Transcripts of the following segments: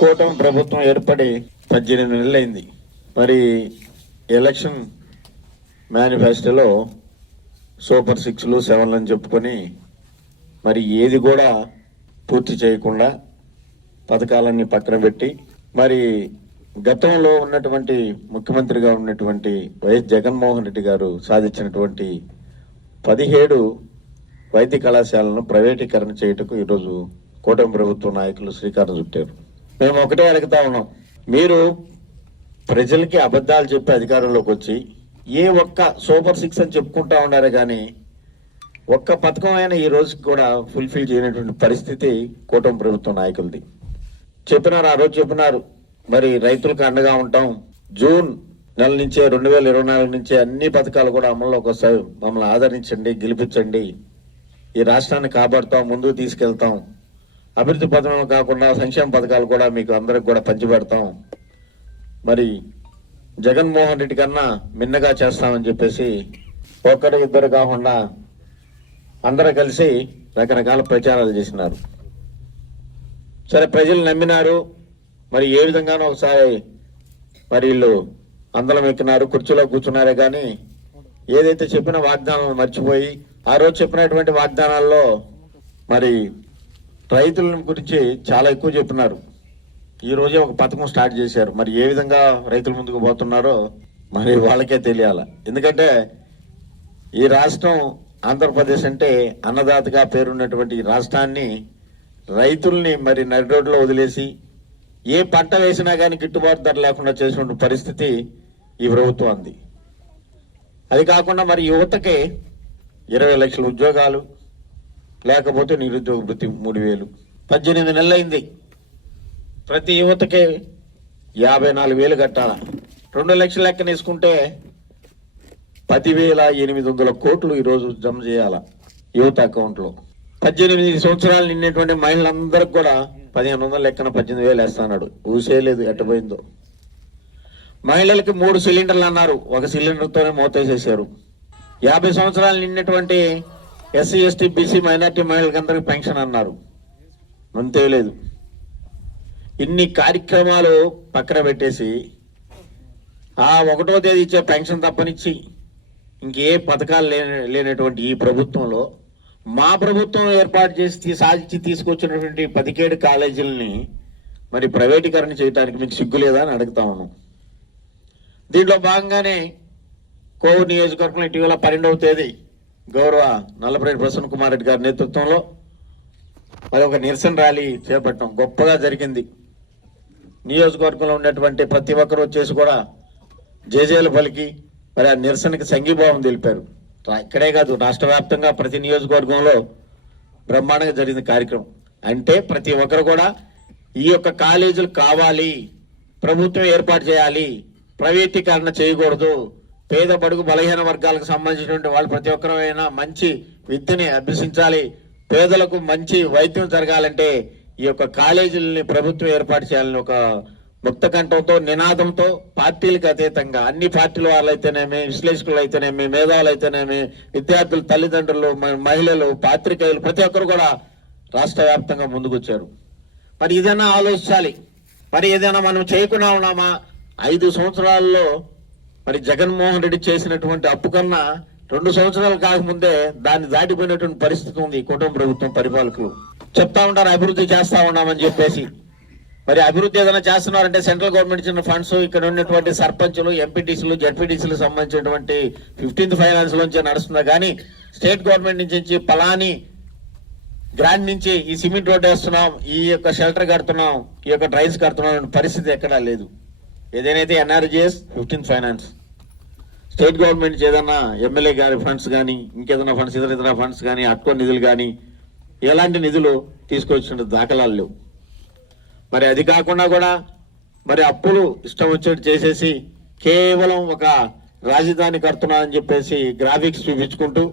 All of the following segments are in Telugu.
కూటమి ప్రభుత్వం ఏర్పడి 18 నెలలైంది. మరి ఎలక్షన్ మేనిఫెస్టోలో సూపర్ 6లు 7లు అని చెప్పుకొని మరి ఏది కూడా పూర్తి చేయకుండా పథకాలన్నీ పక్కన పెట్టి మరి గతంలో ఉన్నటువంటి ముఖ్యమంత్రిగా ఉన్నటువంటి వైఎస్ జగన్మోహన్ రెడ్డి గారు సాధించినటువంటి 17 వైద్య కళాశాలను ప్రైవేటీకరణ చేయటకు ఈరోజు కూటమి ప్రభుత్వ నాయకులు శ్రీకారం చుట్టారు. మేము ఒకటే అడుగుతా ఉన్నాం, మీరు ప్రజలకి అబద్ధాలు చెప్పి అధికారంలోకి వచ్చి ఏ ఒక్క సూపర్ 6 అని చెప్పుకుంటా ఉన్నారు కానీ ఒక్క పథకం అయినా ఈ రోజుకి కూడా ఫుల్ఫిల్ చేయనటువంటి పరిస్థితి కూటమి ప్రభుత్వ నాయకులది. చెప్పినారు, ఆ రోజు చెప్పినారు మరి రైతులకు అండగా ఉంటాం, జూన్ నెల నుంచే 2024 నుంచే అన్ని పథకాలు కూడా అమల్లోకి వస్తాయి, మమ్మల్ని ఆదరించండి, గెలిపించండి, ఈ రాష్ట్రాన్ని కాపాడుతాం, ముందుకు తీసుకెళ్తాం, అభివృద్ధి పథకం కాకుండా సంక్షేమ పథకాలు కూడా మీకు అందరికి కూడా పంచిపెడతాం, మరి జగన్మోహన్ రెడ్డి కన్నా మిన్నగా చేస్తామని చెప్పేసి ఒక్కరు ఇద్దరు కాకుండా అందరూ కలిసి రకరకాల ప్రచారాలు చేసినారు. సరే, ప్రజలు నమ్మినారు. మరి ఏ విధంగానో ఒకసారి మరి వీళ్ళు అందలం ఎక్కినారు, కుర్చీలో కూర్చున్నారే కానీ ఏదైతే చెప్పిన వాగ్దానాలు మర్చిపోయి ఆ రోజు చెప్పినటువంటి వాగ్దానాల్లో మరి రైతుల గురించి చాలా ఎక్కువ చెప్పినారు. ఈ రోజే ఒక పథకం స్టార్ట్ చేశారు. మరి ఏ విధంగా రైతుల ముందుకు పోతున్నారో మరి వాళ్ళకే తెలియాల. ఎందుకంటే ఈ రాష్ట్రం ఆంధ్రప్రదేశ్ అంటే అన్నదాతగా పేరున్నటువంటి ఈ రాష్ట్రాన్ని రైతుల్ని మరి నడి రోడ్లో వదిలేసి ఏ పంట వేసినా కానీ గిట్టుబాటు ధర లేకుండా చేసిన పరిస్థితి ఈ ప్రభుత్వం అంది. అది కాకుండా మరి యువతకి 20 లక్షల ఉద్యోగాలు, లేకపోతే నిరుద్యోగ వృత్తి 3000. 18 నెలలైంది. ప్రతి యువతకి 54,000 కట్టాల. 2 లక్షల లెక్కన వేసుకుంటే 10,800 కోట్లు ఈరోజు జమ చేయాల యువత అకౌంట్లో. 18 సంవత్సరాలు నిన్నటువంటి మహిళలందరికి కూడా 1,500 లెక్కన 18,000 వేస్తాడు. ఊసేయలేదు, ఎట్టపోయిందో. మహిళలకి 3 సిలిండర్లు అన్నారు, ఒక సిలిండర్తోనే మోతేసేసారు. 50 సంవత్సరాలు నిన్నటువంటి ఎస్సీ ఎస్టీ బీసీ మైనార్టీ మహిళలకి అందరికి పెన్షన్ అన్నారు, అంతేలేదు. ఇన్ని కార్యక్రమాలు పక్కన పెట్టేసి ఆ 1వ తేదీ ఇచ్చే పెన్షన్ తప్పనిచ్చి ఇంకే పథకాలు లేనటువంటి ఈ ప్రభుత్వంలో మా ప్రభుత్వం ఏర్పాటు చేసి సాధించి తీసుకొచ్చినటువంటి 17 కాలేజీలని మరి ప్రైవేటీకరణ చేయడానికి మీకు సిగ్గు లేదా అని అడుగుతా ఉన్నాం. దీంట్లో భాగంగానే కోవూరు నియోజకవర్గంలో ఇటీవల 12వ తేదీ గౌరవ నల్లపరెడ్డి ప్రసన్న కుమార్ రెడ్డి గారి నేతృత్వంలో మరి ఒక నిరసన ర్యాలీ చేపట్టడం గొప్పగా జరిగింది. నియోజకవర్గంలో ఉన్నటువంటి ప్రతి ఒక్కరు వచ్చేసి కూడా జేజేలు పలికి మరి ఆ నిరసనకి సంఘీభావం తెలిపారు. ఇక్కడే కాదు, రాష్ట్ర వ్యాప్తంగా ప్రతి నియోజకవర్గంలో బ్రహ్మాండంగా జరిగిన కార్యక్రమం. అంటే ప్రతి ఒక్కరు కూడా ఈ యొక్క కాలేజీలు కావాలి, ప్రభుత్వం ఏర్పాటు చేయాలి, ప్రైవేటీకరణ చేయకూడదు, పేద బడుగు బలహీన వర్గాలకు సంబంధించినటువంటి వాళ్ళు ప్రతి ఒక్కరైనా మంచి విద్యని అభ్యసించాలి, పేదలకు మంచి వైద్యం జరగాలంటే ఈ యొక్క కాలేజీలని ప్రభుత్వం ఏర్పాటు చేయాలని ఒక ముక్త కంఠంతో, నినాదంతో, పార్టీలకు అతీతంగా అన్ని పార్టీల వాళ్ళైతేనేమి, విశ్లేషకులు అయితేనేమి, మేధావులు అయితేనేమి, విద్యార్థులు, తల్లిదండ్రులు, మహిళలు, పాత్రికేయులు ప్రతి ఒక్కరు కూడా రాష్ట్ర వ్యాప్తంగా ముందుకొచ్చారు. మరి ఏదైనా ఆలోచించాలి. మరి ఏదైనా మనం చేయకుండా ఉన్నామా? 5 సంవత్సరాల్లో మరి జగన్మోహన్ రెడ్డి చేసినటువంటి అప్పు కన్నా 2 సంవత్సరాలు కాకముందే దాన్ని దాటిపోయినటువంటి పరిస్థితి ఉంది. కుటుంబ ప్రభుత్వం పరిపాలకులు చెప్తా ఉంటారు అభివృద్ధి చేస్తా ఉన్నామని చెప్పేసి. మరి అభివృద్ధి ఏదైనా చేస్తున్నారంటే సెంట్రల్ గవర్నమెంట్ ఇచ్చిన ఫండ్స్, ఇక్కడ ఉన్నటువంటి సర్పంచులు, ఎంపీటీసీలు, జడ్పీటీసీలకు సంబంధించినటువంటి 15th ఫైనాన్స్ లోంచి నడుస్తున్నా కానీ స్టేట్ గవర్నమెంట్ నుంచి పలాని గ్రాండ్ నుంచి ఈ సిమెంట్ రోడ్ వేస్తున్నాం, ఈ యొక్క షెల్టర్ కడుతున్నాం, ఈ యొక్క డ్రైన్స్ కడుతున్నాం పరిస్థితి ఎక్కడా లేదు. ఏదైతే NREGS 15th finance, state government ఏదైనా ఎమ్మెల్యే గారి ఫండ్స్ కానీ ఇంకేదైనా ఫండ్స్, ఇతర ఫండ్స్ కానీ, అట్కో నిధులు కానీ ఎలాంటి నిధులు తీసుకొచ్చిన దాఖలాలు లేవు. మరి అది కాకుండా కూడా మరి అప్పులు ఇష్టం వచ్చేట్టు చేసేసి కేవలం ఒక రాజధాని కడుతున్నారని చెప్పేసి గ్రాఫిక్స్ చూపించుకుంటూ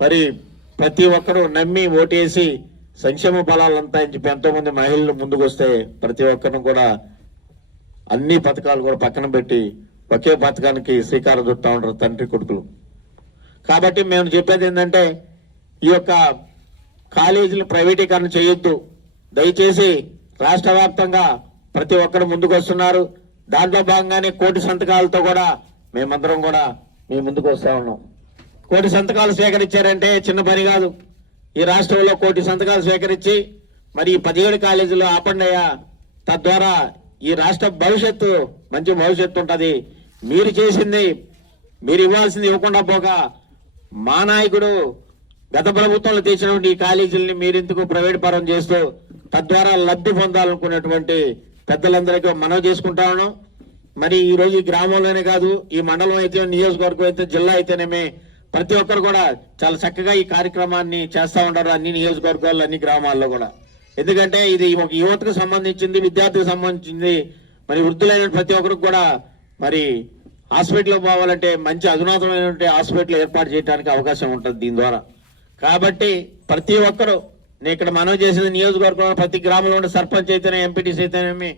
మరి ప్రతి ఒక్కరూ నమ్మి ఓటేసి సంక్షేమ ఫలాలంతా అని చెప్పి ఎంతో మంది మహిళలు ముందుకు వస్తే ప్రతి ఒక్కరిని కూడా అన్ని పథకాలు కూడా పక్కన పెట్టి ఒకే పథకానికి శ్రీకారం చుట్టా ఉంటారు తండ్రి కొడుకులు. కాబట్టి మేము చెప్పేది ఏంటంటే ఈ యొక్క కాలేజీలు ప్రైవేటీకరణ చేయొద్దు, దయచేసి రాష్ట్ర వ్యాప్తంగా ప్రతి ఒక్కరు ముందుకు వస్తున్నారు. దాంట్లో భాగంగానే 1 కోటి సంతకాలతో కూడా మేమందరం కూడా మీ ముందుకు వస్తా ఉన్నాం. 1 కోటి సంతకాలు సేకరించారంటే చిన్న పని కాదు. ఈ రాష్ట్రంలో 1 కోటి సంతకాలు సేకరించి మరి 17 కాలేజీలు ఆపండియా, తద్వారా ఈ రాష్ట్ర భవిష్యత్తు మంచి భవిష్యత్తు ఉంటుంది. మీరు చేసింది మీరు ఇవ్వాల్సింది ఇవ్వకుండా పోక మా నాయకుడు గత ప్రభుత్వంలో తెచ్చినటువంటి ఈ కాలేజీలని మీరెందుకు ప్రైవేట్ పరం చేస్తూ తద్వారా లబ్ధి పొందాలనుకున్నటువంటి పెద్దలందరికీ మనవి చేసుకుంటా ఉన్నాం. మరి ఈ రోజు ఈ గ్రామంలోనే కాదు, ఈ మండలం అయితే, నియోజకవర్గం అయితే, జిల్లా అయితేనేమే ప్రతి ఒక్కరు కూడా చాలా చక్కగా ఈ కార్యక్రమాన్ని చేస్తా ఉంటారు, అన్ని నియోజకవర్గాల్లో, అన్ని గ్రామాల్లో కూడా. ఎందుకంటే ఇది ఒక యువతకు సంబంధించింది, విద్యార్థికి సంబంధించింది. మరి వృద్ధులైన ప్రతి ఒక్కరికి కూడా మరి హాస్పిటల్ పోవాలంటే మంచి అధునాతనమైనటువంటి హాస్పిటల్ ఏర్పాటు చేయడానికి అవకాశం ఉంటుంది దీని ద్వారా. కాబట్టి ప్రతి ఒక్కరు నేను ఇక్కడ మనవి చేసిన నియోజకవర్గంలో ప్రతి గ్రామంలో ఉండే సర్పంచ్ అయితేనే, ఎంపీటీసీ అయితేనేమి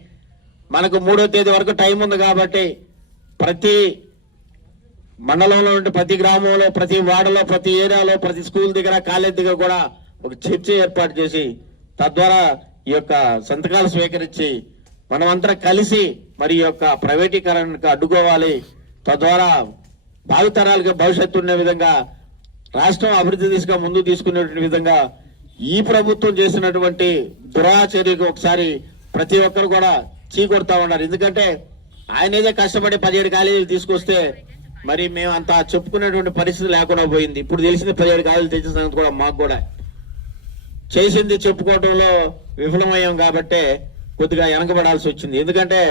మనకు 3వ తేదీ వరకు టైం ఉంది. కాబట్టి ప్రతి మండలంలో ఉండే ప్రతి గ్రామంలో, ప్రతి వార్డులో, ప్రతి ఏరియాలో, ప్రతి స్కూల్ దగ్గర, కాలేజ్ దగ్గర కూడా ఒక చర్చ ఏర్పాటు చేసి తద్వారా ఈ యొక్క సంతకాలు స్వీకరించి మనమంతా కలిసి మరి ఈ యొక్క ప్రైవేటీకరణకు అడ్డుకోవాలి. తద్వారా భావితరాలకు భవిష్యత్తు ఉండే విధంగా, రాష్ట్రం అభివృద్ధి దిశగా ముందుకు తీసుకునేటువంటి విధంగా ఈ ప్రభుత్వం చేసినటువంటి దురాచర్యకు ఒకసారి ప్రతి ఒక్కరు కూడా చీకొడతా ఉన్నారు. ఎందుకంటే ఆయన ఏదో కష్టపడి 17 కాలేజీలు తీసుకొస్తే మరి మేము అంత చెప్పుకునేటువంటి పరిస్థితి లేకుండా పోయింది. ఇప్పుడు తెలిసింది 17 కాలేజీలు తెచ్చిన సంగతి కూడా మాకు కూడా. చేసింది చెప్పుకోవడంలో విఫలమయ్యాం కాబట్టి కొద్దిగా వెనకబడాల్సి వచ్చింది. ఎందుకంటే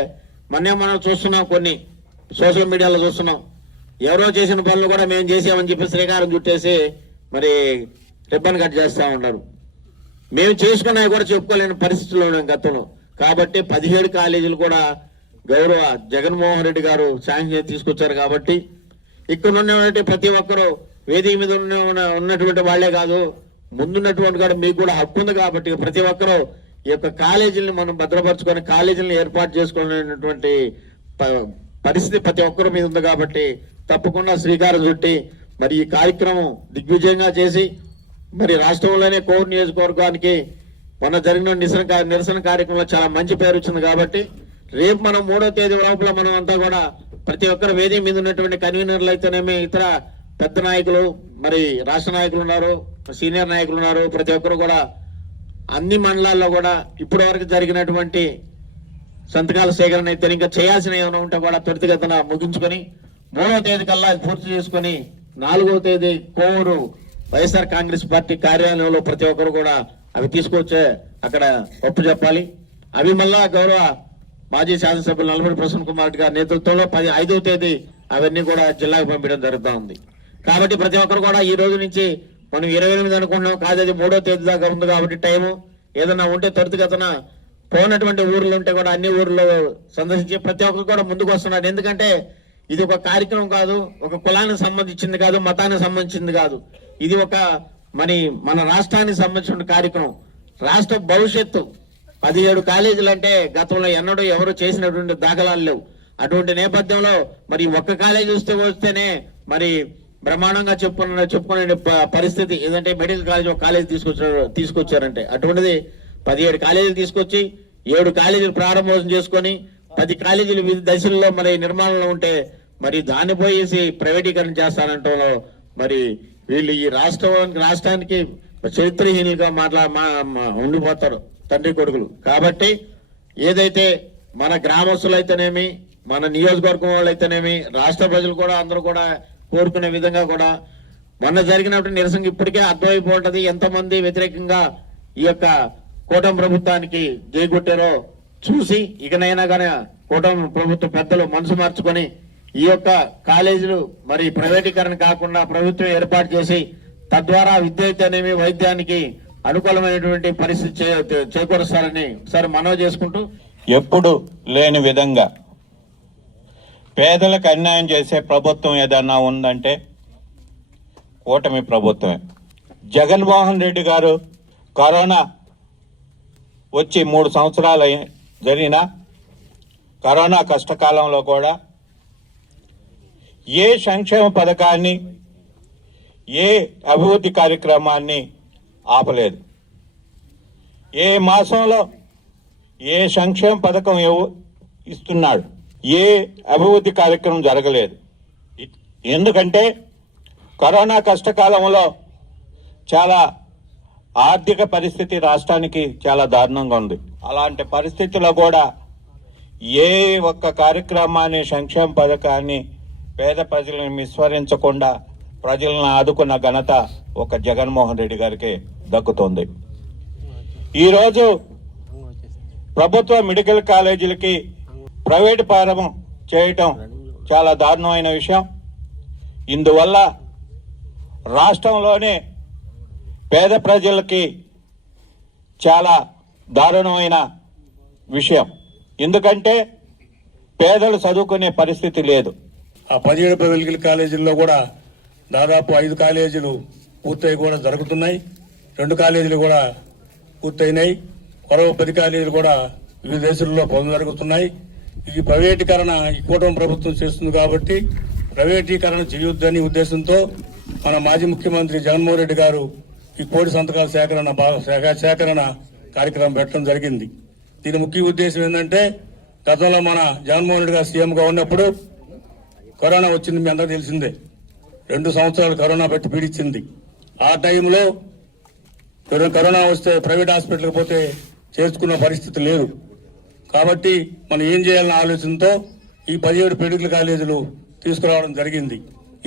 మనం చూస్తున్నాం, కొన్ని సోషల్ మీడియాలో చూస్తున్నాం, ఎవరో చేసిన పనులు కూడా మేము చేసామని చెప్పి శ్రీకారం చుట్టేసి మరి రిబ్బన్ కట్ చేస్తా ఉన్నారు. మేము చేసుకున్నవి కూడా చెప్పుకోలేని పరిస్థితుల్లో ఉన్నాం గతంలో. కాబట్టి 17 కాలేజీలు కూడా గౌరవ జగన్మోహన్ రెడ్డి గారు శాంక్షన్ తీసుకొచ్చారు. కాబట్టి ఇక్కడ ఉన్నటువంటి ప్రతి ఒక్కరూ వేదిక మీద ఉన్నటువంటి వాళ్లే కాదు, ముందున్నటువంటి కూడా మీకు కూడా హక్కు ఉంది. కాబట్టి ప్రతి ఒక్కరూ ఈ యొక్క కాలేజీలను మనం భద్రపరచుకొని కాలేజీలను ఏర్పాటు చేసుకునేటువంటి పరిస్థితి ప్రతి ఒక్కరి మీద ఉంది. కాబట్టి తప్పకుండా శ్రీకారం చుట్టి మరి ఈ కార్యక్రమం దిగ్విజయంగా చేసి మరి రాష్ట్రంలోనే కోర్ నియోజకవర్గానికి మొన్న జరిగిన నిరసన కార్యక్రమంలో చాలా మంచి పేరు వచ్చింది. కాబట్టి రేపు మనం 3వ తేదీ లోపల మనం అంతా కూడా ప్రతి ఒక్కరు వేదిక మీద ఉన్నటువంటి కన్వీనర్లు అయితేనేమి, ఇతర పెద్ద నాయకులు, మరి రాష్ట్ర నాయకులు ఉన్నారు, సీనియర్ నాయకులు ఉన్నారు, ప్రతి ఒక్కరు కూడా అన్ని మండలాల్లో కూడా ఇప్పటి వరకు జరిగినటువంటి సంతకాల సేకరణ అయితే ఇంకా చేయాల్సిన ఏమైనా ఉంటే కూడా త్వరితగతిన ముగించుకొని 3వ తేదీ కల్లా పూర్తి చేసుకుని 4వ తేదీ కోవూరు వైఎస్ఆర్ కాంగ్రెస్ పార్టీ కార్యాలయంలో ప్రతి ఒక్కరు కూడా అవి తీసుకొచ్చే అక్కడ ఒప్పు చెప్పాలి. అవి మళ్ళా గౌరవ మాజీ శాసనసభ్యులు నల్లమూడి ప్రసన్న కుమార్ రెడ్డి గారి నేతృత్వంలో 5వ తేదీ అవన్నీ కూడా జిల్లాకు పంపించడం జరుగుతూ ఉంది. కాబట్టి ప్రతి ఒక్కరు కూడా ఈ రోజు నుంచి మనం 28 అనుకుంటున్నాం, కాదు అది 3వ తేదీ దాకా ఉంది. కాబట్టి టైము ఏదన్నా ఉంటే త్వరితగతిన పోయినటువంటి ఊర్లు ఉంటే కూడా అన్ని ఊర్లో సందర్శించి ప్రతి ఒక్కరు కూడా ముందుకు వస్తున్నారు. ఎందుకంటే ఇది ఒక కార్యక్రమం కాదు, ఒక కులానికి సంబంధించింది కాదు, మతానికి సంబంధించింది కాదు. ఇది ఒక మన రాష్ట్రానికి సంబంధించిన కార్యక్రమం. రాష్ట్ర భవిష్యత్తు 17 కాలేజీలు అంటే గతంలో ఎన్నడూ ఎవరు చేసినటువంటి దాఖలాలు లేవు. అటువంటి నేపథ్యంలో మరి ఒక్క కాలేజీ వస్తేనే మరి బ్రహ్మాండంగా చెప్పుకునే పరిస్థితి. ఏదంటే మెడికల్ కాలేజ్ ఒక కాలేజీ తీసుకొచ్చారంటే అటువంటిది 17 కాలేజీలు తీసుకొచ్చి 7 కాలేజీలు ప్రారంభోత్సవం చేసుకొని 10 కాలేజీలు వివిధ దశల్లో మరి నిర్మాణంలో ఉంటే మరి దాన్ని పోయేసి ప్రైవేటీకరణ చేస్తానంటంలో మరి వీళ్ళు ఈ రాష్ట్రానికి చరిత్రహీనులుగా ఉండిపోతారు తండ్రి కొడుకులు. కాబట్టి ఏదైతే మన గ్రామస్తులు అయితేనేమి, మన నియోజకవర్గం వాళ్ళు అయితేనేమి, రాష్ట్ర ప్రజలు కూడా అందరూ కూడా కోరుకునే విధంగా కూడా మొన్న జరిగినటువంటి నిరసన ఇప్పటికే అర్థమైపోతుంది ఎంతమంది వ్యతిరేకంగా ఈ యొక్క కూటమి ప్రభుత్వానికి జైగొట్టారో చూసి ఇకనైనా కానీ కూటమి ప్రభుత్వ పెద్దలు మనసు మార్చుకొని ఈ యొక్క కాలేజీలు మరి ప్రైవేటీకరణ కాకుండా ప్రభుత్వం ఏర్పాటు చేసి తద్వారా విద్య అయితేనేమి వైద్యానికి అనుకూలమైనటువంటి పరిస్థితి చేకూరుస్తారని ఒకసారి మనవి చేసుకుంటూ, ఎప్పుడు లేని విధంగా పేదలకు అన్యాయం చేసే ప్రభుత్వం ఏదన్నా ఉందంటే కూటమి ప్రభుత్వమే. జగన్మోహన్ రెడ్డి గారు కరోనా వచ్చి 3 సంవత్సరాలు జరిగిన కరోనా కష్టకాలంలో కూడా ఏ సంక్షేమ పథకాన్ని, ఏ అభివృద్ధి కార్యక్రమాన్ని ఆపలేదు. ఏ మాసంలో ఏ సంక్షేమ పథకం ఇస్తున్నాడు, ఏ అభివృద్ధి కార్యక్రమం జరగలేదు. ఎందుకంటే కరోనా కష్టకాలంలో చాలా ఆర్థిక పరిస్థితి రాష్ట్రానికి చాలా దారుణంగా ఉంది. అలాంటి పరిస్థితుల్లో కూడా ఏ ఒక్క కార్యక్రమాన్ని, సంక్షేమ పథకాన్ని పేద ప్రజలను విస్మరించకుండా ప్రజలను ఆదుకున్న ఘనత ఒక జగన్మోహన్ రెడ్డి గారికి దక్కుతుంది. ఈరోజు ప్రభుత్వ మెడికల్ కాలేజీలకి ప్రైవేటు ప్రారంభం చేయటం చాలా దారుణమైన విషయం. ఇందువల్ల రాష్ట్రంలోనే పేద ప్రజలకి చాలా దారుణమైన విషయం. ఎందుకంటే పేదలు చదువుకునే పరిస్థితి లేదు. ఆ 17 మెడికల్ కాలేజీల్లో కూడా దాదాపు 5 కాలేజీలు పూర్తయి కూడా జరుగుతున్నాయి. 2 కాలేజీలు కూడా పూర్తయినాయి. మరో 10 కాలేజీలు కూడా వివిధ దేశాల్లో పనులు జరుగుతున్నాయి. ఈ ప్రైవేటీకరణ ఈ కూటమి ప్రభుత్వం చేస్తుంది కాబట్టి ప్రైవేటీకరణ చేయొద్దని ఉద్దేశంతో మన మాజీ ముఖ్యమంత్రి జగన్మోహన్ రెడ్డి గారు ఈ కోటి సంతకాల సేకరణ కార్యక్రమం పెట్టడం జరిగింది. దీని ముఖ్య ఉద్దేశం ఏంటంటే, గతంలో మన జగన్మోహన్ రెడ్డి గారు సీఎంగా ఉన్నప్పుడు కరోనా వచ్చింది, మీ అందరూ తెలిసిందే. 2 సంవత్సరాలు కరోనా పెట్టి పీడించింది. ఆ టైంలో కరోనా వస్తే ప్రైవేట్ హాస్పిటల్కి పోతే చేర్చుకున్న పరిస్థితి లేదు. కాబట్టి మనం ఏం చేయాలన్న ఆలోచనతో ఈ 17 మెడికల్ కాలేజీలు తీసుకురావడం జరిగింది.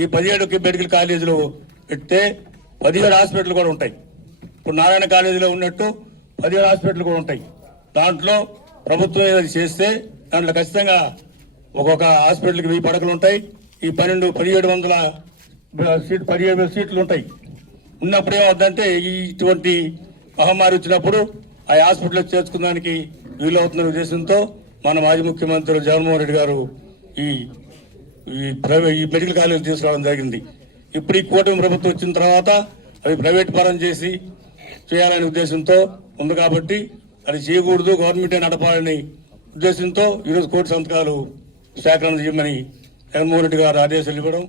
ఈ 17 మెడికల్ కాలేజీలు పెడితే 17 హాస్పిటల్ కూడా ఉంటాయి. ఇప్పుడు నారాయణ కాలేజీలో ఉన్నట్టు 17 హాస్పిటల్ కూడా ఉంటాయి. దాంట్లో ప్రభుత్వం ఏదైనా చేస్తే దాంట్లో ఖచ్చితంగా ఒక్కొక్క హాస్పిటల్కి 1000 పడకలు ఉంటాయి. ఈ 17,000 సీట్లు ఉంటాయి. ఉన్నప్పుడు ఏమవుతుందంటే ఇటువంటి మహమ్మారి వచ్చినప్పుడు ఆ హాస్పిటల్ చేర్చుకోవడానికి వీలవుతున్న ఉద్దేశంతో మన మాజీ ముఖ్యమంత్రి జగన్మోహన్ రెడ్డి గారు ఈ మెడికల్ కాలేజీలు తీసుకురావడం జరిగింది. ఇప్పుడు ఈ కూటమి ప్రభుత్వం వచ్చిన తర్వాత అవి ప్రైవేట్ పరం చేయాలనే ఉద్దేశంతో ఉంది. కాబట్టి అది చేయకూడదు, గవర్నమెంటే నడపాలని ఉద్దేశంతో ఈరోజు కోటి సంతకాలు సేకరణ చేయమని జగన్మోహన్ రెడ్డి గారు ఆదేశాలు ఇవ్వడం.